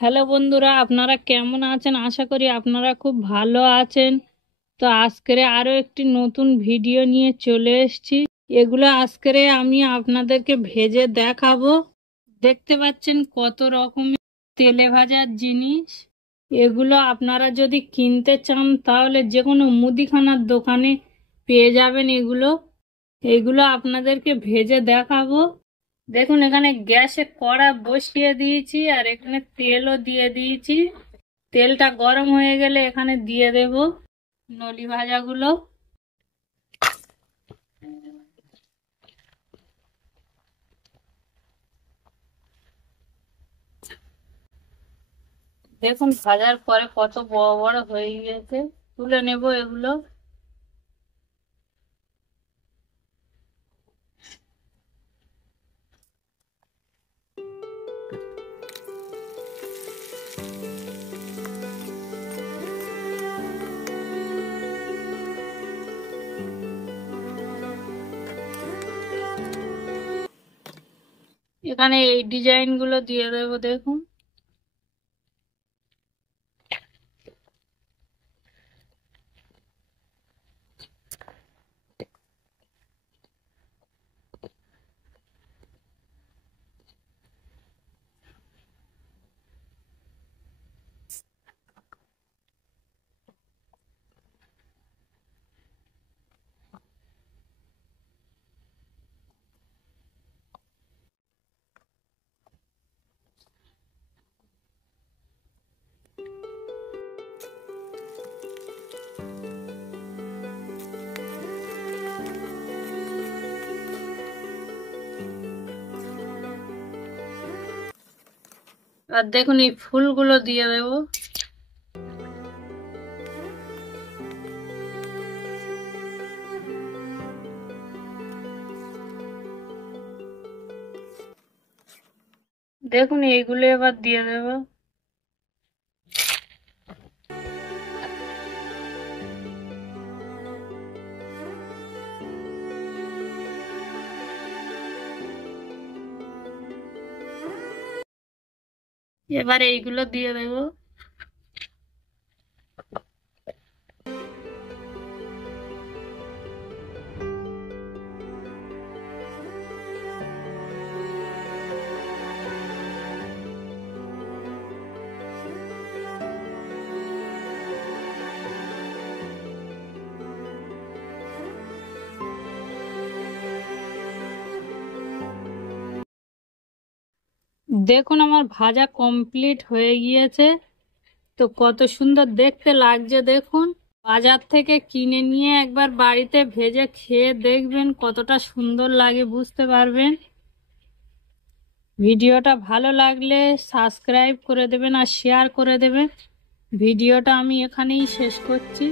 Hello বন্ধুরা, আপনারা কেমন আছেন? আশা করি আপনারা খুব ভালো আছেন। তো আজকের আরও একটি নতুন ভিডিও নিয়ে চলে এসেছি। এগুলো আজকের আমি আপনাদেরকে ভেজে দেখাবো। দেখতে পাচ্ছেন কত রকমের তেলে ভাজার জিনিস। এগুলো আপনারা যদি কিনতে চান তাহলে যে কোনো মুদিখানার দোকানে পেয়ে যাবেন। এগুলো আপনাদেরকে ভেজে দেখাবো। দেখুন, এখানে গ্যাসে কড়া বসিয়ে দিয়েছি আর এখানে তেলও দিয়ে দিয়েছি। তেলটা গরম হয়ে গেলে এখানে দিয়ে দেব নলি ভাজাগুলো। দেখুন ভাজার পরে কত বড় বড় হয়ে গেছে। তুলে নেব এগুলো। এখানে এই ডিজাইনগুলো দিয়ে দেব। দেখুন, আর দেখুন এই ফুলগুলো দিয়ে দেব। দেখুন এইগুলো এবার দিয়ে দেব। এবার এইগুলো দিয়ে দেব। দেখুন আমার ভাজা কমপ্লিট হয়ে গিয়েছে। তো কত সুন্দর দেখতে লাগছে দেখুন। বাজার থেকে কিনে নিয়ে একবার বাড়িতে ভেজে খেয়ে দেখবেন কতটা সুন্দর লাগে, বুঝতে পারবেন। ভিডিওটা ভালো লাগলে সাবস্ক্রাইব করে দেবেন আর শেয়ার করে দেবেন। ভিডিওটা আমি এখানেই শেষ করছি।